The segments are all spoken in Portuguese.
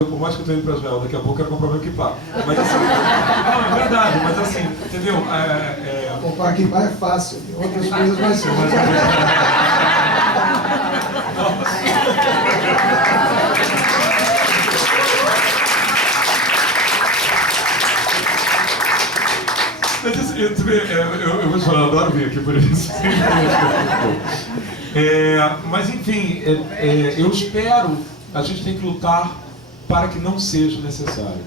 Por mais que eu tenha ido para Israel, daqui a pouco eu quero comprar meu equipar. Mas assim, não, é verdade, mas assim, entendeu? Comprar equipar é fácil, outras coisas mais são. Mas assim, eu vou te falar, eu adoro vir aqui por isso. Mas enfim, eu espero, a gente tem que lutar para que não seja necessário.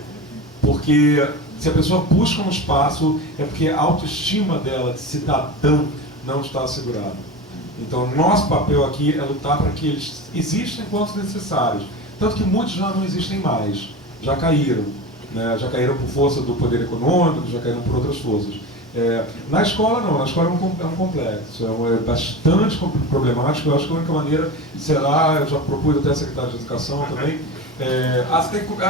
Porque se a pessoa busca um espaço, é porque a autoestima dela de cidadão não está assegurada. Então, nosso papel aqui é lutar para que eles existam enquanto necessários. Tanto que muitos já não existem mais, já caíram. Né? Já caíram por força do poder econômico, já caíram por outras forças. Na escola não, na escola é um complexo, é bastante problemático. Eu acho que a única maneira será, eu já propus até a secretária de Educação também, você tem que... ok,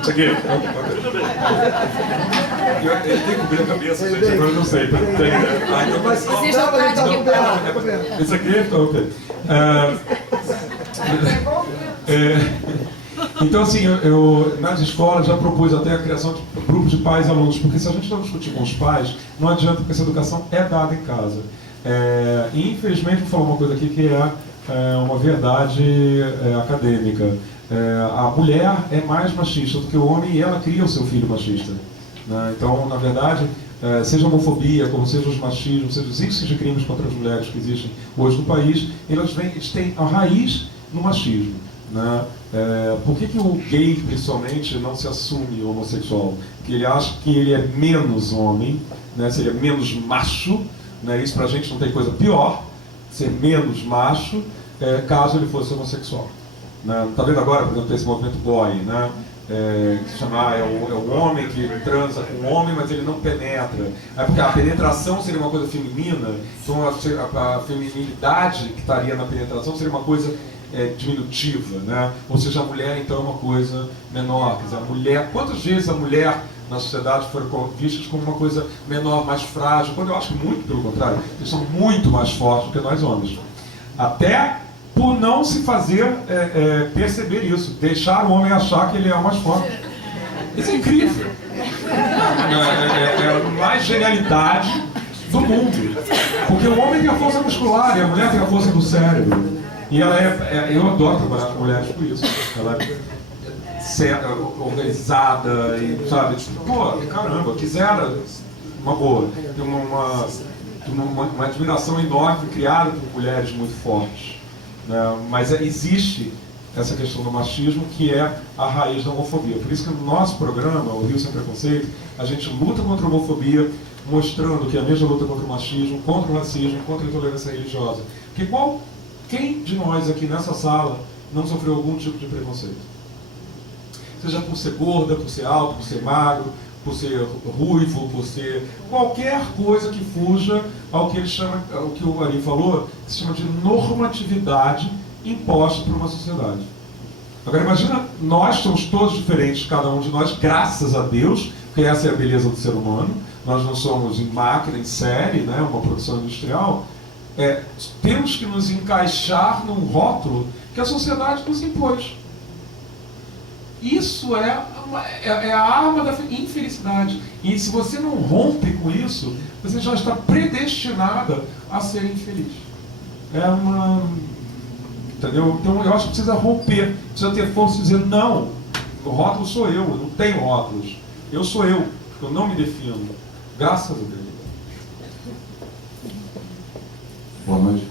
isso aqui, tudo bem. Ele tem que cobrir a cabeça, gente, agora eu não sei. Vocês estão práticos. Isso aqui, então, ok. Então, assim, eu nas escolas já propus até a criação de grupos de pais e alunos, porque se a gente não discutir com os pais, não adianta, porque essa educação é dada em casa. E, infelizmente, vou falar uma coisa aqui que é uma verdade acadêmica. A mulher é mais machista do que o homem e ela cria o seu filho machista. Né? Então, na verdade, seja a homofobia, como seja os machismos, seja os índices de crimes contra as mulheres que existem hoje no país, eles têm a raiz no machismo. Né? Por que o gay, principalmente, não se assume homossexual? Porque ele acha que ele é menos homem, né? Seria menos macho, né? Isso pra gente não tem coisa pior, ser menos macho, caso ele fosse homossexual. Né? Tá vendo agora, por exemplo, esse movimento boy, né? Que se chama, é o homem que transa com o homem, mas ele não penetra. Porque a penetração seria uma coisa feminina, então a feminilidade que estaria na penetração seria uma coisa diminutiva, né? Ou seja, a mulher então é uma coisa menor. Quer dizer, a mulher, quantas vezes a mulher na sociedade foram vistas como uma coisa menor, mais frágil, quando eu acho que muito pelo contrário, eles são muito mais fortes do que nós homens. Até por não se fazer perceber isso, deixar o homem achar que ele é o mais forte. Isso é incrível. É a mais genialidade do mundo. Porque o homem tem a força muscular e a mulher tem a força do cérebro. E ela eu adoro trabalhar com mulheres por isso. Ela é organizada e, sabe, tipo, pô, caramba, quisera uma boa. Tem uma admiração enorme criada por mulheres muito fortes. Né? Mas existe essa questão do machismo que é a raiz da homofobia. Por isso que no nosso programa, o Rio Sem Preconceito, a gente luta contra a homofobia, mostrando que é a mesma luta contra o machismo, contra o racismo, contra a intolerância religiosa. Porque quem de nós aqui nessa sala não sofreu algum tipo de preconceito? Seja por ser gorda, por ser alto, por ser magro, por ser ruivo, por ser qualquer coisa que fuja ao que ele chama, ao que o Ari falou, que se chama de normatividade imposta por uma sociedade. Agora imagina, nós somos todos diferentes, cada um de nós, graças a Deus, porque essa é a beleza do ser humano. Nós não somos em máquina, em série, né, uma produção industrial. Temos que nos encaixar num rótulo que a sociedade nos impôs. Isso é a arma da infelicidade. E se você não rompe com isso, você já está predestinada a ser infeliz. Entendeu? Então eu acho que precisa romper, precisa ter força de dizer, não, o rótulo sou eu não tenho rótulos. Eu sou eu não me defino. Graças a Deus. Boa noite.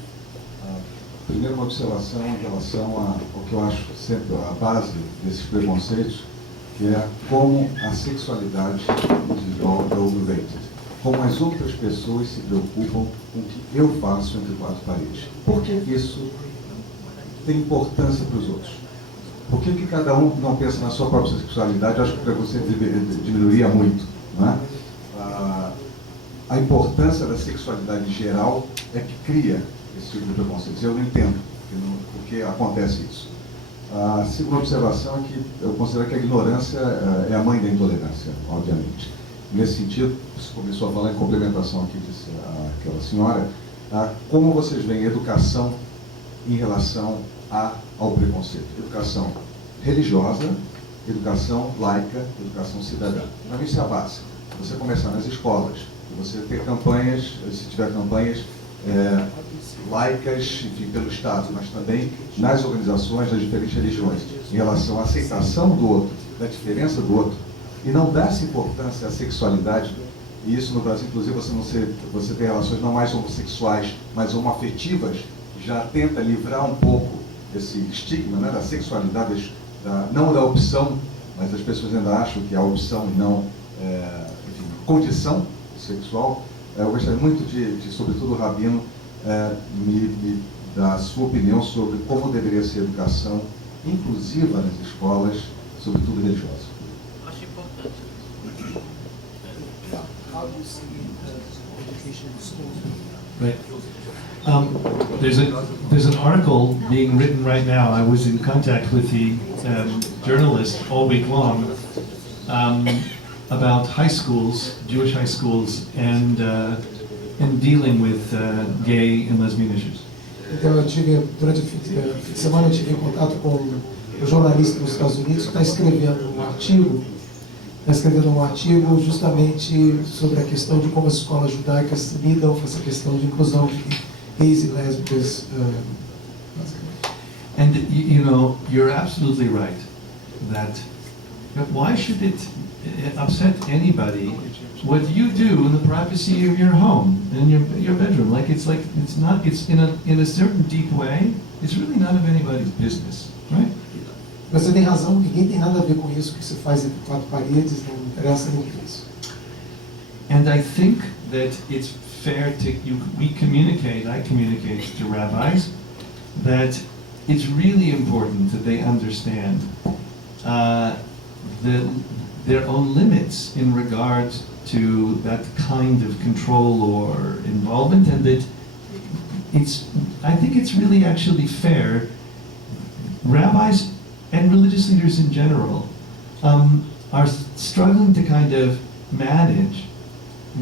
Primeiro, uma observação em relação ao que eu acho sempre a base desses preconceitos, que é como a sexualidade individual é overrated. Como as outras pessoas se preocupam com o que eu faço entre quatro paredes. Por que isso tem importância para os outros? Por que cada um não pensa na sua própria sexualidade? Eu acho que o preconceito diminuiria muito. Não é? A importância da sexualidade geral é que cria esse tipo de preconceito. Eu não entendo porque acontece isso. A segunda observação é que eu considero que a ignorância é a mãe da intolerância, obviamente. Nesse sentido, você começou a falar em complementação aqui, disse aquela senhora, como vocês veem a educação em relação à ao preconceito. Educação religiosa, educação laica, educação cidadã. Para mim isso é a base. Você começar nas escolas, você ter campanhas, se tiver campanhas laicas, enfim, pelo Estado, mas também nas organizações das diferentes religiões, em relação à aceitação do outro, da diferença do outro, e não dar-se importância à sexualidade. E isso no Brasil, inclusive, você tem relações não mais homossexuais, mas homoafetivas, já tenta livrar um pouco esse estigma, né, da sexualidade, não da opção, mas as pessoas ainda acham que é a opção e não, enfim, condição sexual. Eu gostaria muito de sobretudo, o Rabino, me dar a sua opinião sobre como deveria ser a educação inclusiva nas escolas, sobretudo religiosas. Acho importante. How do you see education in schools? Right. There's an article being written right now. I was in contact with the journalist all week long about high schools, Jewish high schools, and dealing with gay and lesbian issues. Então, durante o fim de semana, eu tive contato com um jornalista dos Estados Unidos que está escrevendo um artigo justamente sobre a questão de como as escolas judaicas lidam com essa questão de inclusão de gays e lésbicas. And you know, you're absolutely right that why should it upset anybody what you do in the privacy of your home, in your bedroom? It's in a certain deep way, it's really none of anybody's business, right? Você tem razão, ninguém tem nada a ver com isso que você faz entre quatro paredes, não interessa ninguém isso. And I think that it's fair I communicate to rabbis that it's really important that they understand their own limits in regards to that kind of control or involvement, and that I think it's really actually fair. Rabbis and religious leaders in general are struggling to kind of manage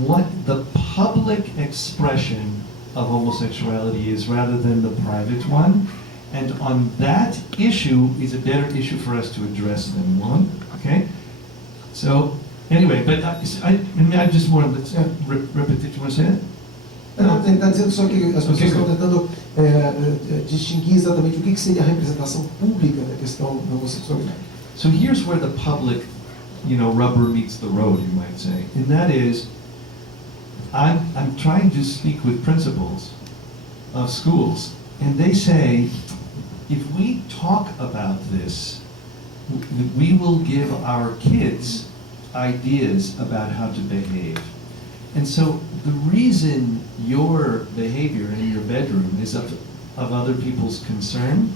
what the public expression of homosexuality is rather than the private one. And on that issue is a better issue for us to address than one, okay? So, anyway, but I just want to repeat, you want to say it? Não, ele está dizendo só que as pessoas estão tentando distinguir exatamente o que seria a representação pública da questão da homossexualidade. So here's where the public, rubber meets the road, you might say, and that is, I'm trying to speak with principals of schools, and they say, if we talk about this, we will give our kids ideas about how to behave. And so the reason your behavior in your bedroom is of other people's concern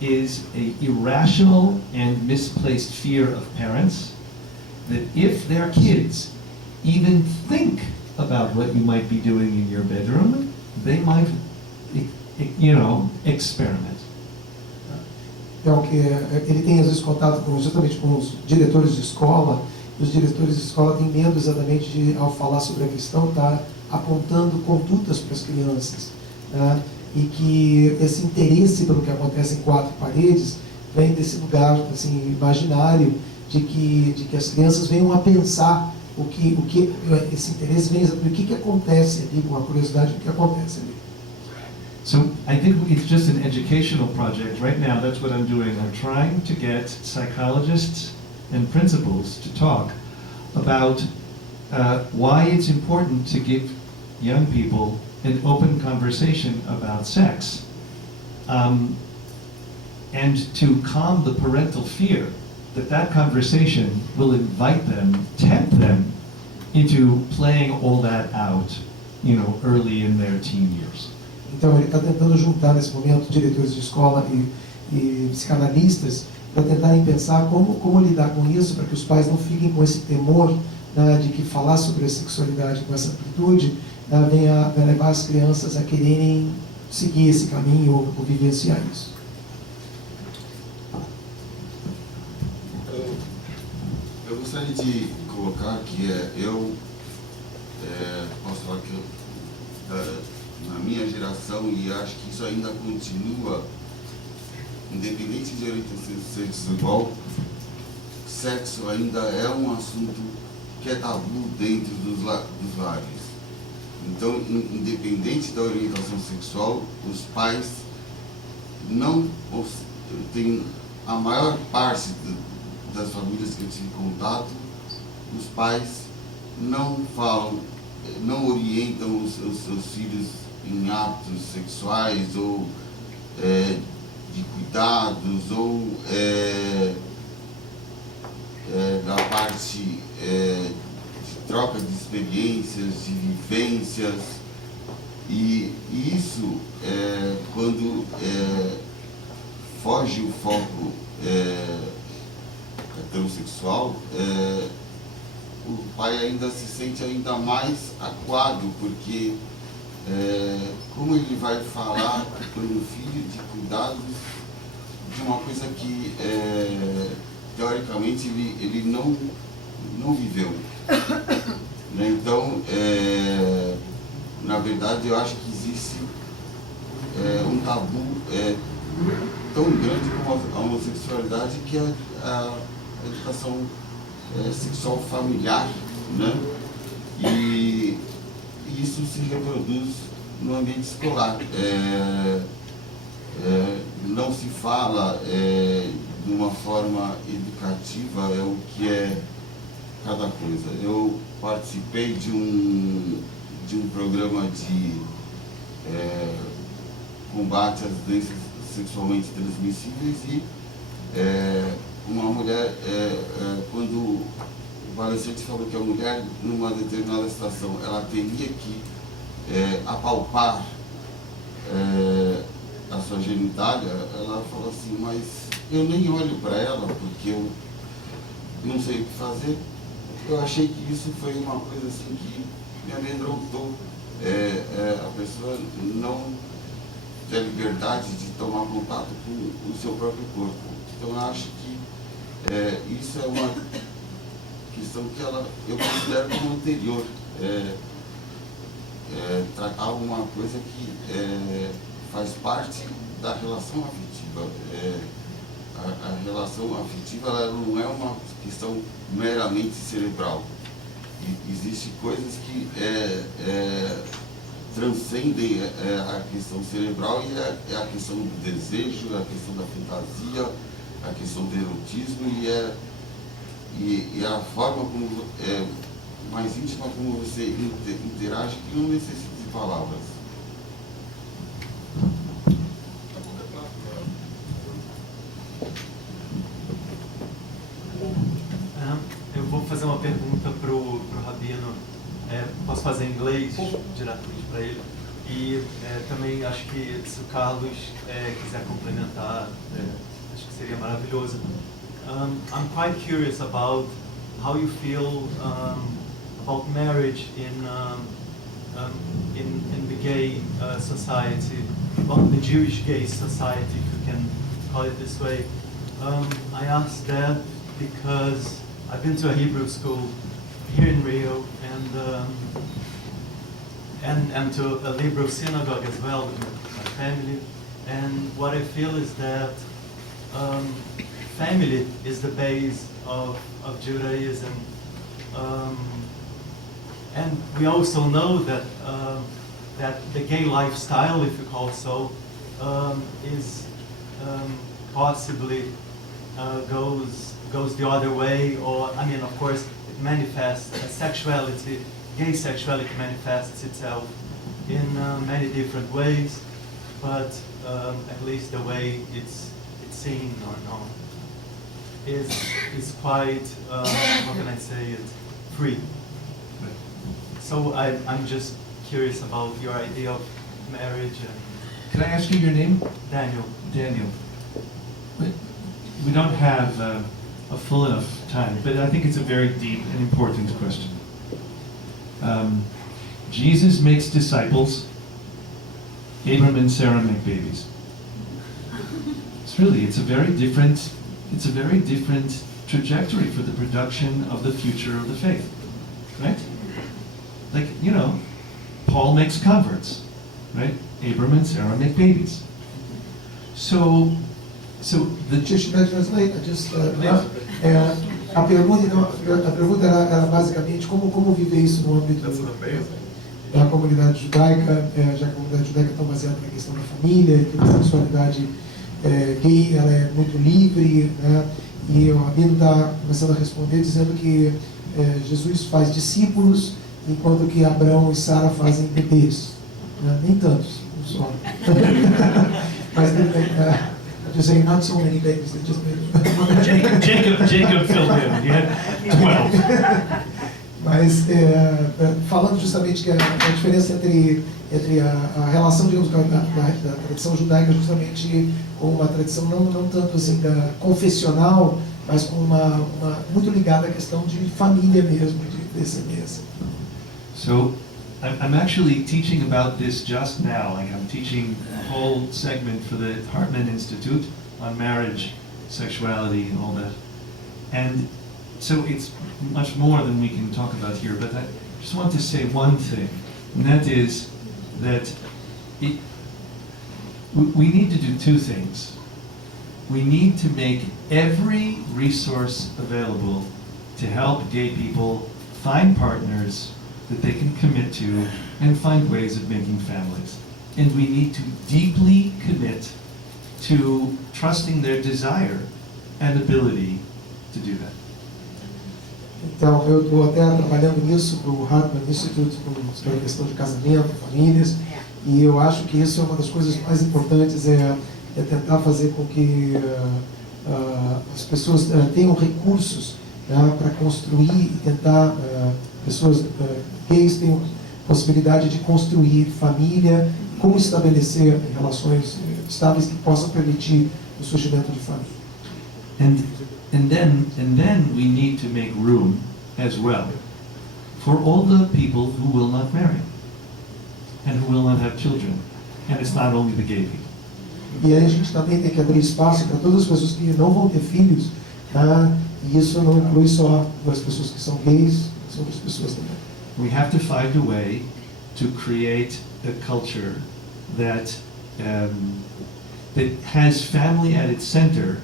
is an irrational and misplaced fear of parents that if their kids even think about what you might be doing in your bedroom, they might, experiment. Então, que ele tem às vezes contato justamente com os diretores de escola. Os diretores de escola têm medo exatamente de, ao falar sobre a questão, estar apontando condutas para as crianças, né? E que esse interesse pelo que acontece em quatro paredes vem desse lugar assim, imaginário de que as crianças venham a pensar o que esse interesse vem do que acontece ali, com a curiosidade do que acontece ali. So I think it's just an educational project. Right now, that's what I'm doing. I'm trying to get psychologists and principals to talk about why it's important to give young people an open conversation about sex, and to calm the parental fear that conversation will invite them, tempt them into playing all that out, early in their teen years. Então ele está tentando juntar nesse momento diretores de escola e psicanalistas para tentarem pensar como lidar com isso, para que os pais não fiquem com esse temor, né, de que falar sobre a sexualidade com essa amplitude venha levar as crianças a quererem seguir esse caminho ou vivenciar isso. Eu gostaria de colocar que eu posso falar que na minha geração, e acho que isso ainda continua, independente de orientação sexual, sexo ainda é um assunto que é tabu dentro dos lares. Então, independente da orientação sexual, os pais não têm, a maior parte das famílias que eu tive contato, os pais não falam, não orientam os seus filhos em hábitos sexuais ou de cuidados ou da parte de troca de experiências, de vivências, e isso, quando foge o foco heterossexual, o pai ainda se sente ainda mais acuado, porque como ele vai falar para o filho de cuidados de uma coisa que teoricamente ele não viveu, né? Então, na verdade, eu acho que existe um tabu tão grande como a homossexualidade, que é a educação sexual familiar, né? E isso se reproduz no ambiente escolar. Não se fala de uma forma educativa o que é cada coisa. Eu participei de um programa de combate às doenças sexualmente transmissíveis, e uma mulher, quando o palestrante falou que a mulher, numa determinada situação, ela teria que apalpar a sua genitália, ela falou assim: mas eu nem olho para ela porque eu não sei o que fazer. Eu achei que isso foi uma coisa assim que me amedrontou. A pessoa não ter a liberdade de tomar contato com o seu próprio corpo. Então eu acho que isso é uma questão que eu considero como anterior. Tratar uma coisa que faz parte da relação afetiva. A relação afetiva, ela não é uma questão meramente cerebral. Existem coisas que transcendem a questão cerebral, e é a questão do desejo, a questão da fantasia, a questão do erotismo, e a forma como mais íntima como você interage, que não necessita de palavras. Eu vou fazer uma pergunta pro Rabino. Posso fazer em inglês diretamente para ele? E também acho que se o Carlos quiser complementar, acho que seria maravilhoso. I'm quite curious about how you feel about marriage in the gay society, well, the Jewish gay society, if you can call it this way. I ask that because I've been to a Hebrew school here in Rio, and to a Hebrew synagogue as well with my family. And what I feel is that family is the base of Judaism. And we also know that that the gay lifestyle, if you call it so, is possibly goes the other way, or I mean, of course, it manifests sexuality. Gay sexuality manifests itself in many different ways, but at least the way it's seen or known is quite how can I say it, free. So I'm just curious about your idea of marriage. And Can I ask you your name? Daniel. Daniel. We don't have a full enough time, but I think it's a very deep and important question. Jesus makes disciples. Abram and Sarah make babies. It's a very different trajectory for the production of the future of the faith, right? Like, Paul makes converts, right? Abram and Sarah make babies. So So the Should I translate? A pergunta, então, a pergunta era basicamente como viver isso no âmbito da comunidade judaica, já que a comunidade judaica está baseada na questão da família, e que a sexualidade gay ela é muito livre, né? E o Rabino está começando a responder dizendo que Jesus faz discípulos, enquanto que Abraão e Sara fazem bebês. Nem tantos, um só. Mas just saying, not so many babies, they just made Jacob filled in. He had 12. Mas falando justamente que a diferença entre a relação, digamos, da tradição judaica justamente com uma tradição não tanto assim da confessional, mas com uma muito ligada à questão de família mesmo, de descendência. So I'm actually teaching about this just now. Like I'm teaching a whole segment for the Hartman Institute on marriage, sexuality, and all that. And so it's much more than we can talk about here, but I just want to say one thing, and that is that we need to do two things. We need to make every resource available to help gay people find partners that they can commit to and find ways of making families. And we need to deeply commit to trusting their desire and ability to do that. Então, eu estou até trabalhando nisso para o Hartman Institute, sobre a questão de casamento, famílias, e eu acho que isso é uma das coisas mais importantes, é tentar fazer com que as pessoas tenham recursos para construir e tentar, pessoas gays tenham possibilidade de construir família, como estabelecer relações estáveis que possam permitir o surgimento de família. And then we need to make room as well for all the people who will not marry and who will not have children. And it's not only the gay people. E aí a gente também tem que abrir espaço para todas as pessoas que não vão ter filhos, e isso não inclui só as pessoas que são gays, são outras pessoas também. We have to find a way to create a culture that has family at its center,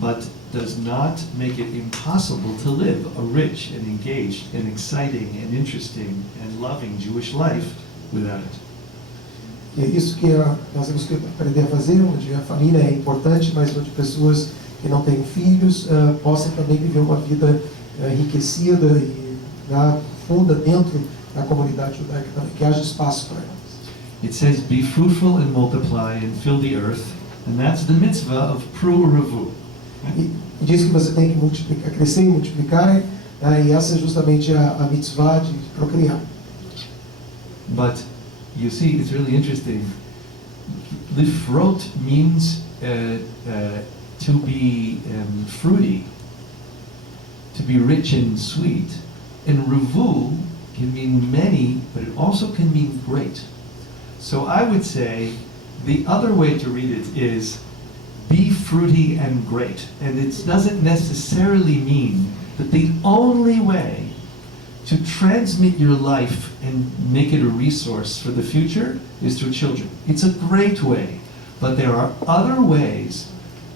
but does not make it impossible to live a rich and engaged and exciting and interesting and loving Jewish life without it. E é isso que nós temos que aprender a fazer, onde a família é importante, mas onde pessoas que não têm filhos possam também viver uma vida enriquecida e funda dentro da comunidade judaica também, que haja espaço para elas. It says, "Be fruitful and multiply and fill the earth," and that's the mitzvah of pru u'revu. E diz que você tem que multiplicar, crescer e multiplicar, e essa é justamente a mitzvah de procriar. But you see, it's really interesting. Lifrot means to be fruity, to be rich and sweet. And revu can mean many, but it also can mean great. So I would say the other way to read it is be fruity and great. And it doesn't necessarily mean that the only way to transmit your life and make it a resource for the future is through children. It's a great way, but there are other ways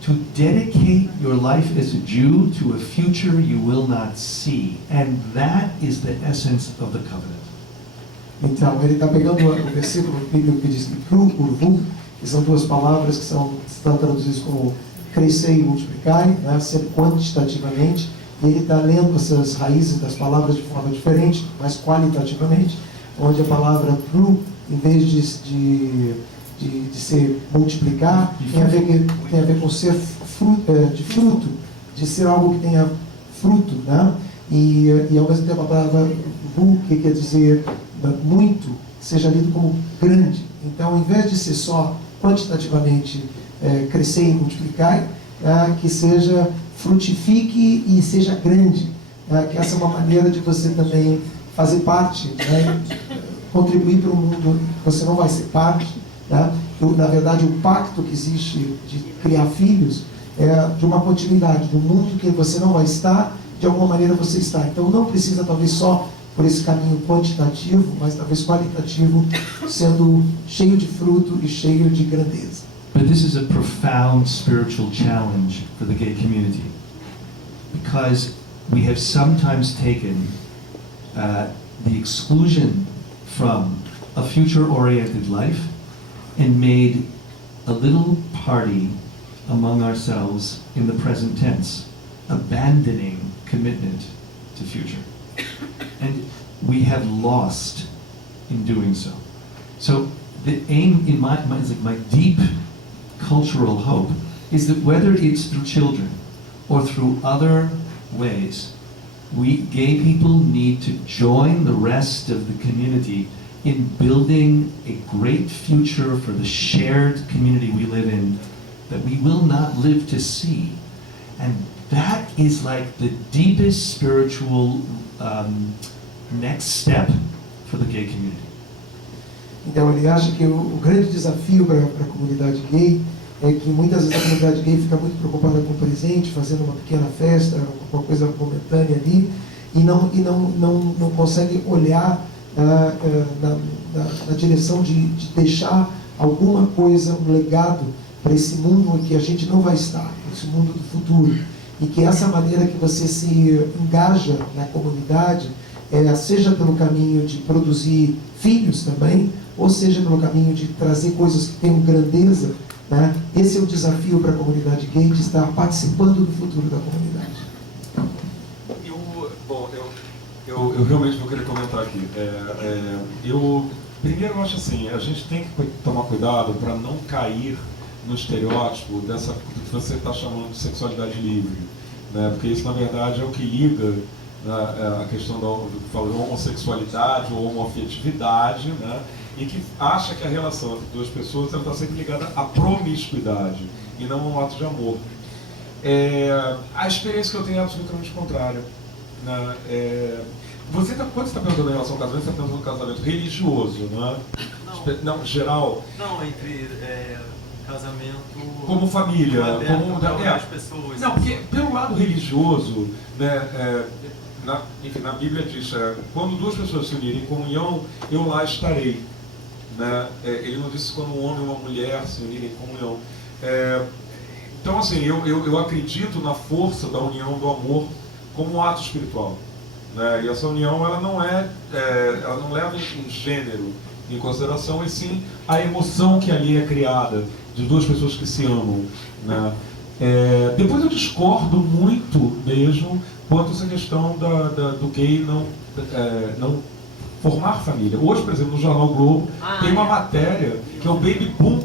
to dedicate your life as a Jew to a future you will not see. And that is the essence of the covenant. Então, ele está pegando o versículo bíblico que diz que pru urvu, que são duas palavras que estão traduzidas como crescer e multiplicar, sempre quantitativamente, e ele está lendo essas raízes das palavras de forma diferente, mais qualitativamente, onde a palavra pru, em vez de ser multiplicar, tem a ver com ser fruto, de ser algo que tenha fruto, e ao mesmo tempo a palavra vu, que quer dizer muito, seja lido como grande. Então, em vez de ser só quantitativamente crescer e multiplicar, que seja frutifique e seja grande, que essa é uma maneira de você também fazer parte, contribuir para um mundo que você não vai ser parte. Na verdade, o pacto que existe de criar filhos é de uma continuidade, de um mundo que você não vai estar, de alguma maneira você está. Então não precisa talvez só por esse caminho quantitativo, mas talvez qualitativo, sendo cheio de fruto e cheio de grandeza. But But this is a profound spiritual challenge for the gay community, because we have sometimes taken the exclusion from a future-oriented life and made a little party among ourselves in the present tense, abandoning commitment to future. And we have lost in doing so. So the aim in my mind is like my deep cultural hope is that whether it's through children or through other ways, we gay people need to join the rest of the community in building a great future for the shared community we live in that we will not live to see. And that is like the deepest spiritual next step for the gay community. Então ele acha que o grande desafio para a comunidade gay é que muitas vezes a comunidade gay fica muito preocupada com o presente, fazendo uma pequena festa, uma coisa momentânea ali, e não consegue olhar na direção de deixar alguma coisa, um legado para esse mundo em que a gente não vai estar, esse mundo do futuro. E que essa maneira que você se engaja na comunidade, seja pelo caminho de produzir filhos também, ou seja pelo caminho de trazer coisas que tenham grandeza, né? Esse é o desafio para a comunidade gay, de estar participando do futuro da comunidade. Eu realmente vou querer comentar aqui. Primeiro, eu acho assim, a gente tem que tomar cuidado para não cair no estereótipo do que você está chamando de sexualidade livre, né? Porque isso, na verdade, é o que liga a questão da homossexualidade ou homoafetividade, né? E que acha que a relação entre duas pessoas está sempre ligada à promiscuidade e não a um ato de amor. A experiência que eu tenho é absolutamente contrária, né? Quando você está perguntando em relação ao casamento, você está perguntando um casamento religioso, né? Não, geral. Não, entre casamento... Como família, como as pessoas. Não, porque pelo lado religioso, né, enfim, na Bíblia diz, quando duas pessoas se unirem em comunhão, eu lá estarei. Né? Ele não disse quando um homem e uma mulher se unirem em comunhão. Então, assim, eu acredito na força da união do amor como um ato espiritual. Né? E essa união, ela não leva um gênero em consideração, e sim a emoção que ali é criada de duas pessoas que se amam. Né? Depois eu discordo muito mesmo quanto a essa questão do gay não formar família. Hoje, por exemplo, no Jornal Globo, tem uma matéria que é o Baby Boom.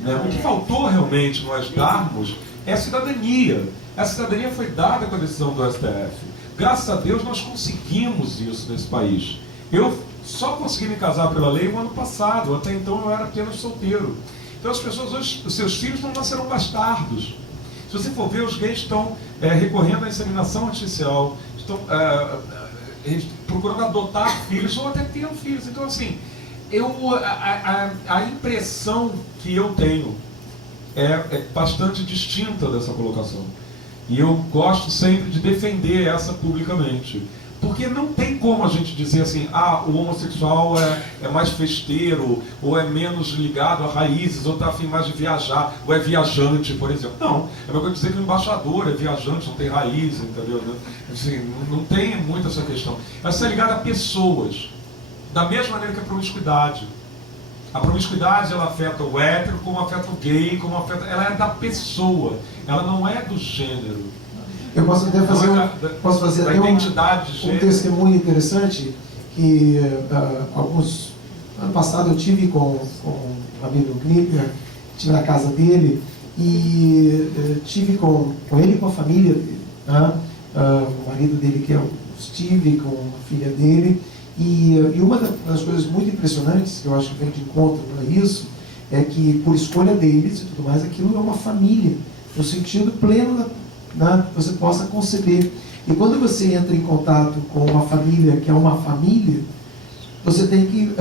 Né? O que faltou realmente nós darmos é a cidadania. Essa cidadania foi dada com a decisão do STF. Graças a Deus nós conseguimos isso nesse país. Eu só consegui me casar pela lei o ano passado, até então eu era apenas solteiro. Então as pessoas hoje, os seus filhos não nascerão bastardos. Se você for ver, os gays estão recorrendo à inseminação artificial, estão procurando adotar filhos ou até ter filhos. Então, assim, a impressão que eu tenho é bastante distinta dessa colocação. E eu gosto sempre de defender essa publicamente. Porque não tem como a gente dizer assim, o homossexual é mais festeiro, ou é menos ligado a raízes, ou está afim mais de viajar, ou é viajante, por exemplo. Não, é a mesma coisa dizer que o embaixador é viajante, não tem raízes, entendeu? Assim, não tem muito essa questão. Ela é ligada a pessoas, da mesma maneira que a promiscuidade. A promiscuidade, ela afeta o hétero, como afeta o gay, ela é da pessoa, ela não é do gênero. Eu posso até fazer até um testemunho interessante, que ano passado eu tive com o amigo Knipper, estive na casa dele, e tive com ele e com a família dele, né? O marido dele, que é o Steve, com a filha dele, e uma das coisas muito impressionantes, que eu acho que vem de encontro a isso, é que por escolha deles e tudo mais, aquilo é uma família, no sentido pleno que você possa conceber. E quando você entra em contato com uma família que é uma família, você tem que...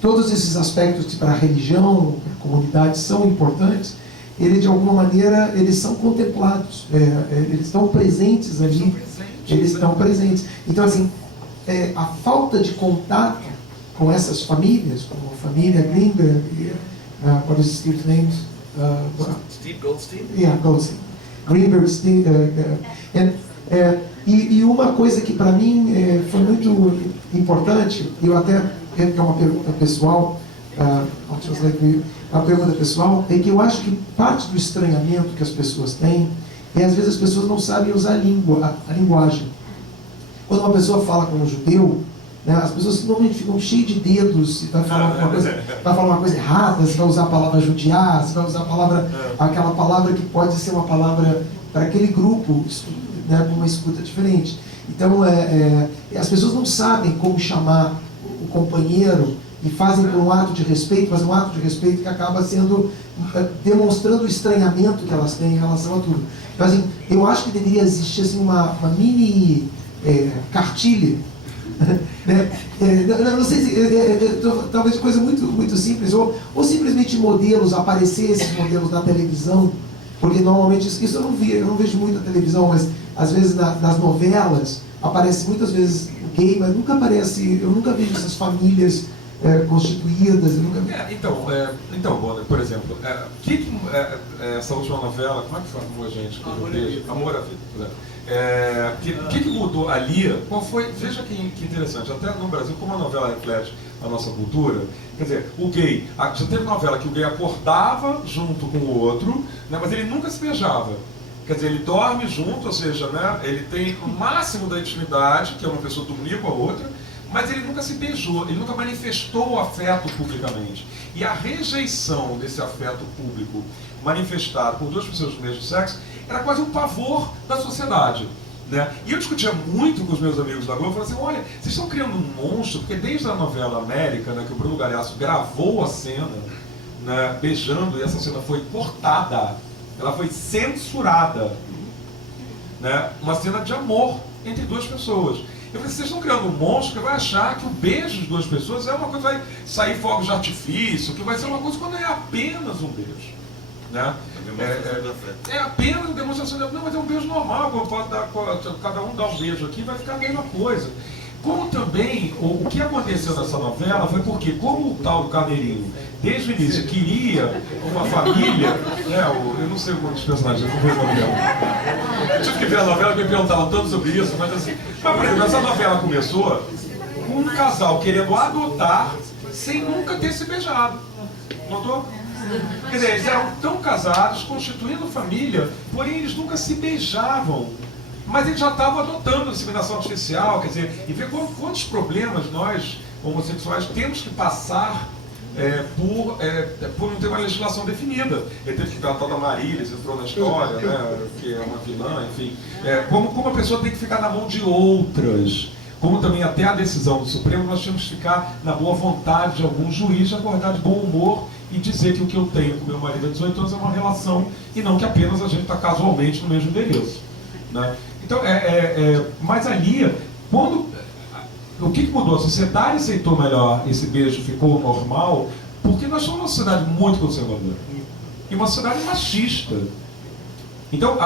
todos esses aspectos para a religião, para a comunidade, são importantes. De alguma maneira, eles são contemplados. Eles estão presentes ali. Eles estão presentes. Então, assim, a falta de contato com essas famílias, como a família Greenberg, what is Steve's name? Steve Goldstein? Yeah, Goldstein. Greenberg, Steve, e uma coisa que para mim foi muito importante, eu até que é uma pergunta pessoal, a pergunta pessoal é que eu acho que parte do estranhamento que as pessoas têm é às vezes as pessoas não sabem usar a linguagem. Quando uma pessoa fala com um judeu, né, as pessoas normalmente ficam cheias de dedos, se vai falar uma coisa errada, se vai usar a palavra judiar, se vai usar aquela palavra que pode ser uma palavra para aquele grupo, né, com uma escuta diferente. Então, as pessoas não sabem como chamar o companheiro e fazem por um ato de respeito, mas um ato de respeito que acaba sendo, demonstrando o estranhamento que elas têm em relação a tudo. Então, assim, eu acho que deveria existir assim, uma mini cartilha, né? Não sei se, talvez coisa muito simples, ou simplesmente modelos, aparecer esses modelos na televisão, porque normalmente, isso eu não vejo muito na televisão, mas às vezes nas novelas, aparece muitas vezes gay, mas nunca aparece, eu nunca vejo essas famílias constituídas, eu nunca... Então, Bonner, por exemplo, essa última novela, como é que foi, gente? Amor à Vida. O que mudou ali? Qual foi? Veja que interessante, até no Brasil, como a novela reflete a nossa cultura, quer dizer, o gay, já teve novela que o gay acordava junto com o outro, né, mas ele nunca se beijava. Quer dizer, ele dorme junto, ou seja, né, ele tem o máximo da intimidade, que é uma pessoa dormir com a outra, mas ele nunca se beijou, ele nunca manifestou o afeto publicamente. E a rejeição desse afeto público manifestado por duas pessoas do mesmo sexo era quase um pavor da sociedade, né? E eu discutia muito com os meus amigos da Globo, falando assim, olha, vocês estão criando um monstro, porque desde a novela América, né, que o Bruno Galhaço gravou a cena, né, beijando, e essa cena foi cortada, ela foi censurada, né, uma cena de amor entre duas pessoas. Eu falei, vocês estão criando um monstro que vai achar que o beijo de duas pessoas é uma coisa que vai sair fogos de artifício, que vai ser uma coisa quando é apenas um beijo, né? É apenas uma demonstração de... Não, mas é um beijo normal, cada um dá um beijo aqui, vai ficar a mesma coisa. Como também, o que aconteceu nessa novela foi porque, como o tal do Carneirinho, desde o início, queria uma família, né, eu não sei o nome dos personagens, eu não vejo o nome dela. Eu tive que ver a novela, me perguntavam tanto sobre isso, mas assim... Mas, por exemplo, essa novela começou com um casal querendo adotar sem nunca ter se beijado. Notou? Quer dizer, eles eram tão casados, constituindo família, porém eles nunca se beijavam. Mas eles já estavam adotando a inseminação artificial, quer dizer, e ver quantos problemas nós, homossexuais, temos que passar por não ter uma legislação definida. Ele teve que ver a tal da Marília, entrou na história, né, que é uma vilã, enfim. Como a pessoa tem que ficar na mão de outras. Como também até a decisão do Supremo, nós tínhamos que ficar na boa vontade de algum juiz, de acordar de bom humor e dizer que o que eu tenho com meu marido há 18 anos é uma relação e não que apenas a gente está casualmente no mesmo endereço, né? Então, mas ali, o que mudou? A sociedade aceitou melhor esse beijo, ficou normal, porque nós somos uma sociedade muito conservadora e uma sociedade machista. Então,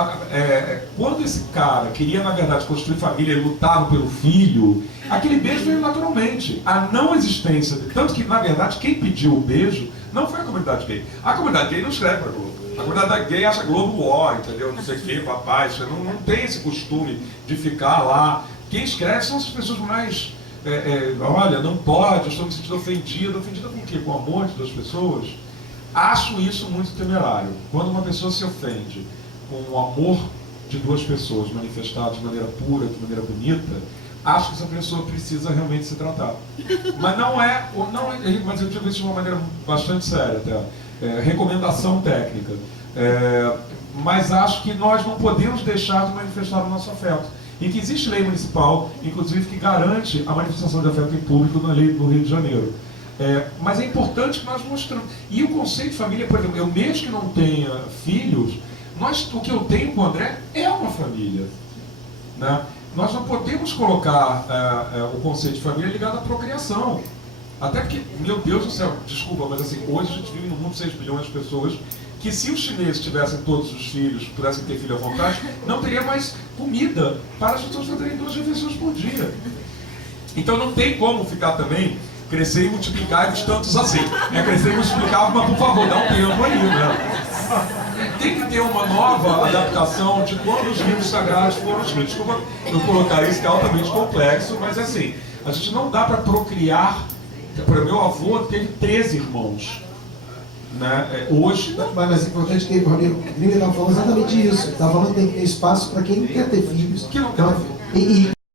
quando esse cara queria, na verdade, construir família e lutar pelo filho, aquele beijo veio naturalmente. A não existência, tanto que, na verdade, quem pediu o beijo não foi a comunidade gay. A comunidade gay não escreve para Globo. A comunidade gay acha Globo ó, entendeu? Não sei o que, papai, não tem esse costume de ficar lá. Quem escreve são as pessoas mais... olha, não pode, eu estou me sentindo ofendida. Ofendida com o quê? Com o amor de duas pessoas? Acho isso muito temerário. Quando uma pessoa se ofende com o amor de duas pessoas manifestado de maneira pura, de maneira bonita, acho que essa pessoa precisa realmente se tratar. Mas mas eu digo isso de uma maneira bastante séria até. Recomendação técnica. Mas acho que nós não podemos deixar de manifestar o nosso afeto. E que existe lei municipal, inclusive, que garante a manifestação de afeto em público na lei do Rio de Janeiro. Mas é importante que nós mostramos. E o conceito de família, por exemplo, eu mesmo que não tenha filhos, o que eu tenho com o André é uma família, né? Nós não podemos colocar o conceito de família ligado à procriação. Até porque, meu Deus do céu, desculpa, mas assim, hoje a gente vive num mundo de 6 bilhões de pessoas que, se os chineses tivessem todos os filhos, pudessem ter filho à vontade, não teria mais comida para as pessoas fazerem 2 refeições por dia. Então não tem como ficar também, crescer e multiplicar e tantos assim. Crescer e multiplicar, mas por favor, dá um tempo aí, né? Tem que ter uma nova adaptação de quando os livros sagrados foram escritos. Desculpa eu colocar isso, que é altamente complexo, mas assim, a gente não dá para procriar. Meu avô teve 13 irmãos. Né? Hoje. Mas é importante que o Rabino estava falando exatamente isso. Ele estava falando que tem que ter espaço para quem não quer ter filhos. Que não quer ter e